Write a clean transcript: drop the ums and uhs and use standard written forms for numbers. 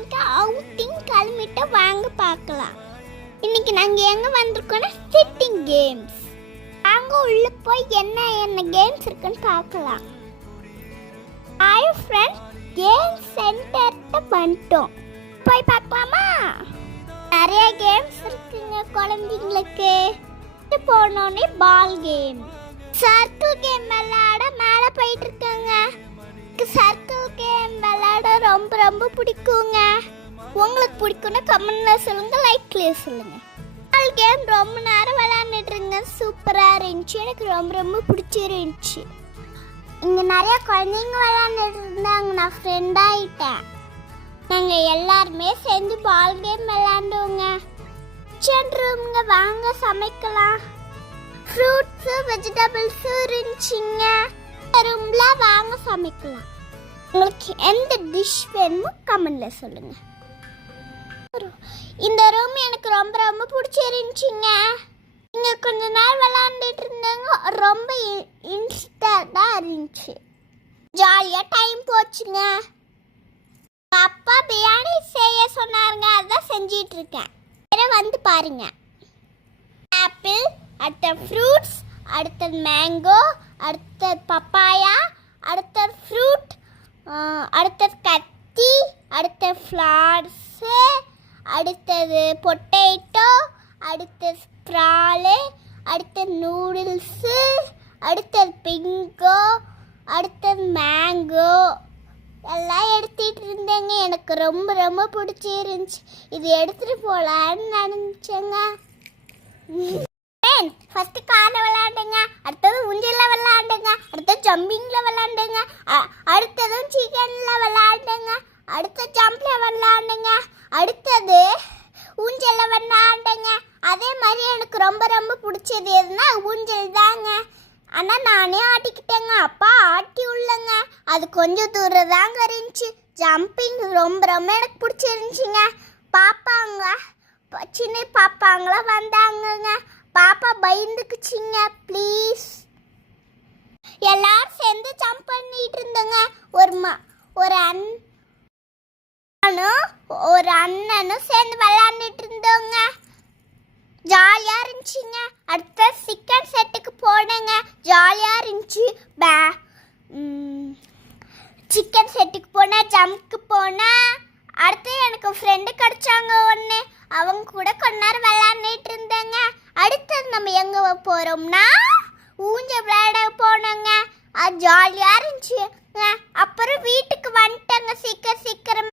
இன்னைக்கு அவுட்டிங் கிளம்பிட்டு வாங்க பார்க்கலாம். இன்னைக்கு நாங்கள் எங்கே வந்திருக்கோம்னா சிட்டிங் கேம்ஸ். வாங்க உள்ள போய் என்ன கேம்ஸ் இருக்குன்னு பார்க்கலாம். ஹாய் ஃப்ரெண்ட்ஸ், கேம் சென்டர்கிட்ட வந்துட்டோம். போய் பார்க்கலாமா? நிறைய கேம்ஸ் இருக்குங்க குழந்தைங்களுக்கு. போனோடனே பால் கேம், சர்க்கிள் கேம் விளையாட மேலே போயிட்டு இருக்காங்க. சர்க்கிள் கேம் விளையாட ரொம்ப ரொம்ப பிடிக்குங்க. உங்களுக்கு பிடிக்கும்னா கமெண்ட்ல சொல்லுங்க, லைக்லேயே சொல்லுங்க. பால் கேம் ரொம்ப நேரம் விளையாண்டுட்டு இருங்க, சூப்பராக இருந்துச்சு. எனக்கு ரொம்ப ரொம்ப பிடிச்சிருந்துச்சு. இங்கே நிறைய குழந்தைங்க விளையாண்டுட்டு இருந்தாங்க. நான் ஃப்ரெண்டாகிட்டேன். நாங்கள் எல்லாருமே சேர்ந்து பால் கேம் விளையாண்டோங்க. கிச்சன் ரூம்ங்க, வாங்க சமைக்கலாம். ஃப்ரூட்ஸு வெஜிடபிள்ஸும் இருந்துச்சுங்க. ரூம்ல வாங்க சமைக்கலாம். உங்களுக்கு எந்த டிஷ் வேணுமோ கமெண்ட்ல சொல்லுங்க. இந்த ரூம் எனக்கு ரொம்ப ரொம்ப பிடிச்சிருந்துச்சிங்க. இங்கே கொஞ்ச நேரம் விளையாண்டுட்டு இருந்தாங்க. ரொம்ப இன்ட்ரெஸ்டாக இருந்துச்சு. ஜாலியாக டைம் போச்சுங்க. அப்பா பிரியாணி செய்ய சொன்னாருங்க, அதான் செஞ்சிட்டு இருக்கேன். வந்து பாருங்க. ஆப்பிள், அடுத்த ஃப்ரூட்ஸ், அடுத்தது மேங்கோ, அடுத்தது பப்பாயா, அடுத்தது ஃப்ரூட், அடுத்தது கத்தி, அடுத்த ஃப்ளார்ஸு, அடுத்தது பொட்டேட்டோ, அடுத்தது ஸ்ப்ராலு, அடுத்தது நூடுல்ஸு, அடுத்தது பிங்கோ, அடுத்தது மேங்கோ எல்லாம் எடுத்துகிட்டு இருந்தேங்க. எனக்கு ரொம்ப ரொம்ப பிடிச்சிருந்துச்சி. இது எடுத்துகிட்டு போகலான்னு நினச்சேங்க. ஃபஸ்ட்டு காரில் விளாண்டுங்க, அடுத்தது ஊஞ்சலில் விளாண்டுங்க, அடுத்தது ஜம்பிங்கில் விளாண்டுங்க, அடுத்ததும் சிக்கனில் விளாண்டுங்க, அடுத்த ஜம்பில் விளாண்டுங்க, அடுத்தது ஊஞ்சலில் விளாண்டுங்க. அதே மாதிரி எனக்கு ரொம்ப ரொம்ப பிடிச்சது எதுனா ஊஞ்சல் தாங்க. ஆனால் நானே ஆட்டிக்கிட்டேங்க, அப்பா ஆட்டி உள்ளங்க. அது கொஞ்சம் தூரம் தாங்க இருந்துச்சு. ஜம்பிங் ரொம்ப ரொம்ப எனக்கு பிடிச்சிருந்துச்சிங்க. பாப்பாங்க, சின்ன பாப்பாங்களாம் வந்தாங்கங்க. பாப்பா பயந்துக்குச்சிங்க. ப்ளீஸ் எல்லாரும் சேர்ந்து ஜம்ப் பண்ணிட்டு இருந்தோங்க. ஒரு அண்ணனும் சேர்ந்து விளையாண்டுட்டு இருந்தோங்க. ஜாலியாக இருந்துச்சுங்க. அடுத்த சிக்கன் செட்டுக்கு போனேங்க. ஜாலியாக இருந்துச்சு. சிக்கன் செட்டுக்கு போனேன், ஜம்ப்க்கு போனேன். அடுத்து எனக்கு ஃப்ரெண்டு கிடச்சாங்க ஒன்று. அவங்க கூட கொஞ்ச நேரம் விளையாண்டுட்டு இருந்தேங்க. அடுத்தது நம்ம எங்கே போகிறோம்னா ஊஞ்சல் விளையாட போனோங்க. அது ஜாலியாக இருந்துச்சுங்க. அப்புறம் வீட்டுக்கு வந்துட்டேங்க சீக்கிரம்.